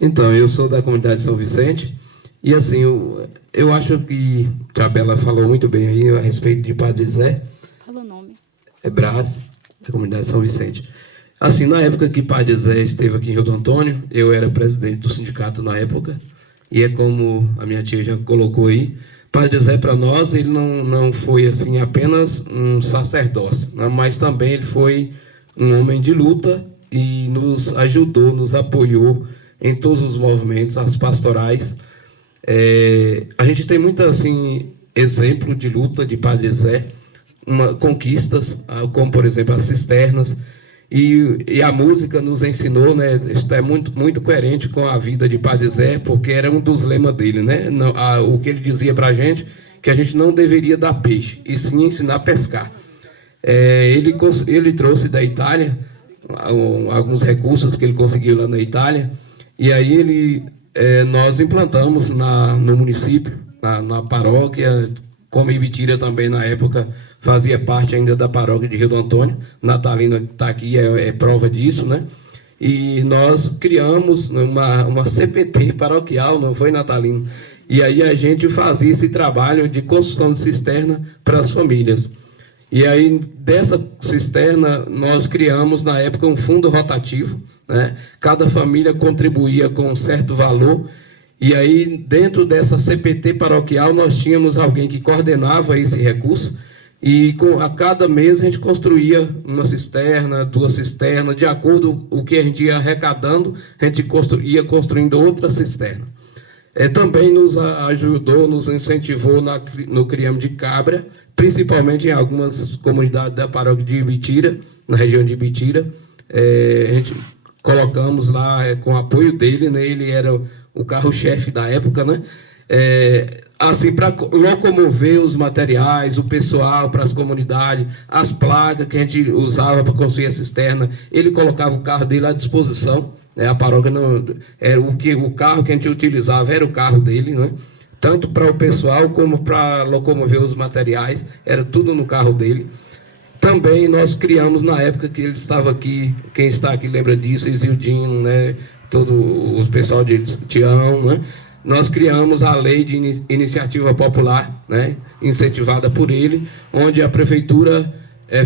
Então, eu sou da comunidade de São Vicente, e assim, eu acho que a Bela falou muito bem aí a respeito de Padre Zé, Fala o nome. Brás, da comunidade de São Vicente. Assim, na época que Padre Zé esteve aqui em Rio do Antônio, eu era presidente do sindicato na época, e é como a minha tia já colocou aí, Padre Zé para nós, ele não foi assim apenas um sacerdócio, né, mas também ele foi um homem de luta e nos ajudou, nos apoiou em todos os movimentos, as pastorais. A gente tem muito assim exemplo de luta de Padre Zé, conquistas, como por exemplo as cisternas, e a música nos ensinou, né? Isso é muito coerente com a vida de Padre Zé, porque era um dos lemas dele, né? Não, o que ele dizia para a gente, que a gente não deveria dar peixe, e sim ensinar a pescar. Ele trouxe da Itália alguns recursos que ele conseguiu lá na Itália, e aí nós implantamos no município, na paróquia, como Ibitira também na época fazia parte ainda da paróquia de Rio do Antônio. Natalina está aqui, é prova disso, né? E nós criamos uma CPT paroquial, não foi, Natalino? E aí a gente fazia esse trabalho de construção de cisterna para as famílias. E aí, dessa cisterna, nós criamos, na época, um fundo rotativo, né? Cada família contribuía com um certo valor, e aí, dentro dessa CPT paroquial, nós tínhamos alguém que coordenava esse recurso, e a cada mês a gente construía uma cisterna, duas cisternas, de acordo com o que a gente ia arrecadando, a gente ia construindo outra cisterna. Também nos ajudou, nos incentivou no criame de cabra, principalmente em algumas comunidades da paróquia de Ibitira, na região de Ibitira. A gente colocamos lá com o apoio dele, né? Ele era o carro-chefe da época, né? Assim, para locomover os materiais, o pessoal para as comunidades, as placas que a gente usava para construir a cisterna, ele colocava o carro dele à disposição, né? A paróquia não era o carro que a gente utilizava era o carro dele, né? Tanto para o pessoal como para locomover os materiais, era tudo no carro dele. Também nós criamos, na época que ele estava aqui, quem está aqui lembra disso, Isildino, né? Todo o pessoal de Tião, né? Nós criamos a lei de iniciativa popular, né? Incentivada por ele, onde a prefeitura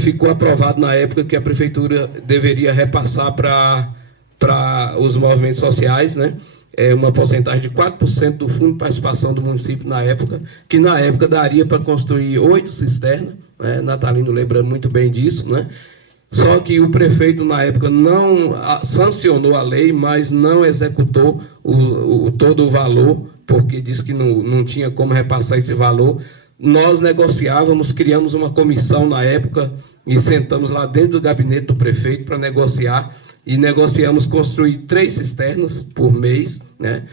ficou aprovado na época que a prefeitura deveria repassar para os movimentos sociais, né? Uma porcentagem de 4% do fundo de participação do município na época, que na época daria para construir 8 cisternas, né? Natalino lembra muito bem disso, né? Só que o prefeito, na época, não sancionou a lei, mas não executou todo o valor, porque disse que não tinha como repassar esse valor. Nós negociávamos, criamos uma comissão na época e sentamos lá dentro do gabinete do prefeito para negociar, e negociamos construir 3 cisternas por mês, né?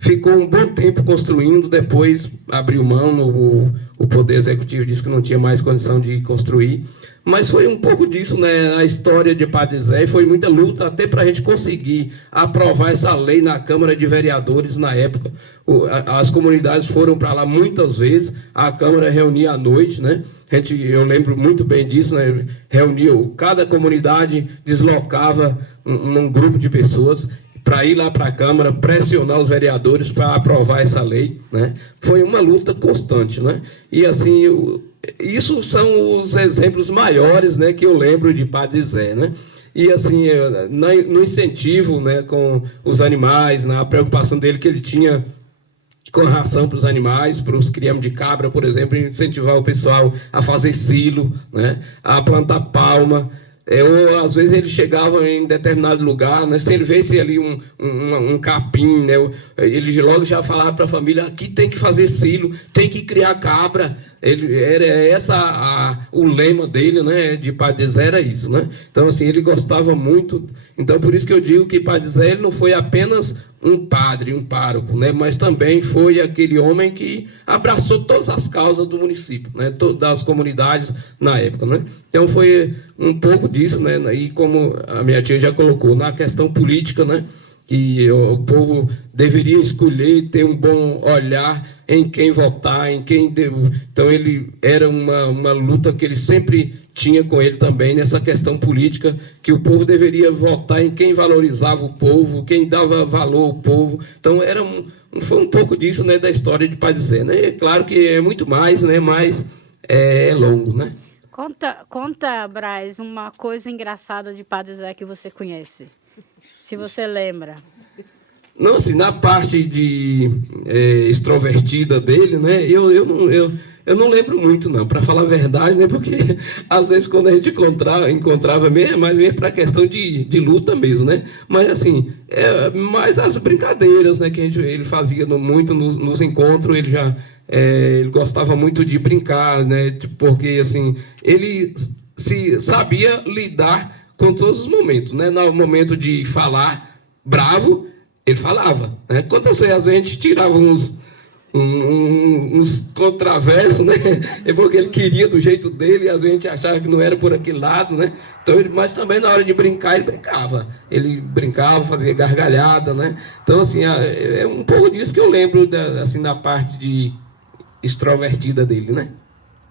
Ficou um bom tempo construindo, depois abriu mão, o Poder Executivo disse que não tinha mais condição de construir. Mas foi um pouco disso, né? A história de Padre Zé, foi muita luta até para a gente conseguir aprovar essa lei na Câmara de Vereadores na época. As comunidades foram para lá muitas vezes, a Câmara reunia à noite, né? Eu lembro muito bem disso, né? Cada comunidade deslocava um grupo de pessoas para ir lá para a Câmara, pressionar os vereadores para aprovar essa lei, né? Foi uma luta constante, né? E assim, isso são os exemplos maiores, né, que eu lembro de Padre Zé, né? E assim, no incentivo, né, com os animais, na preocupação dele que ele tinha com a ração para os animais, para os criames de cabra, por exemplo, incentivar o pessoal a fazer silo, né, a plantar palma. Ou às vezes ele chegava em determinado lugar, né, se ele visse ali um capim, né, ele logo já falava para a família: aqui tem que fazer silo, tem que criar cabra. O lema dele, né, de Padre Zé era isso, né? Então assim, ele gostava muito. Então por isso que eu digo que Padre Zé ele não foi apenas um padre, um pároco, né, mas também foi aquele homem que abraçou todas as causas do município, né, das comunidades na época, né? Então foi um pouco disso, né? E como a minha tia já colocou, na questão política, né, que o povo deveria escolher e ter um bom olhar em quem votar, em quem... Então ele era uma luta que ele sempre tinha com ele também nessa questão política, que o povo deveria votar em quem valorizava o povo, quem dava valor ao povo. Então, foi um pouco disso, né, da história de Padre Zé, né? É claro que é muito mais, né, mas é longo, né? Conta, Braz, uma coisa engraçada de Padre Zé que você conhece, se você lembra. Não, assim, na parte de extrovertida dele, né, eu não lembro muito, não, para falar a verdade, né, porque às vezes quando a gente encontrava mesmo, mas mesmo para questão de luta mesmo, né, mas assim, mais as brincadeiras, né, que ele fazia muito nos encontros, ele gostava muito de brincar, né, porque assim, ele sabia lidar com todos os momentos, né, no momento de falar bravo, ele falava, né? Quantas vezes a gente tirava uns contraversos, né? É porque ele queria do jeito dele, e às vezes a gente achava que não era por aquele lado, né? Então, mas também na hora de brincar, ele brincava. Ele brincava, fazia gargalhada, né? Então, assim, é um pouco disso que eu lembro, assim, da parte de extrovertida dele, né?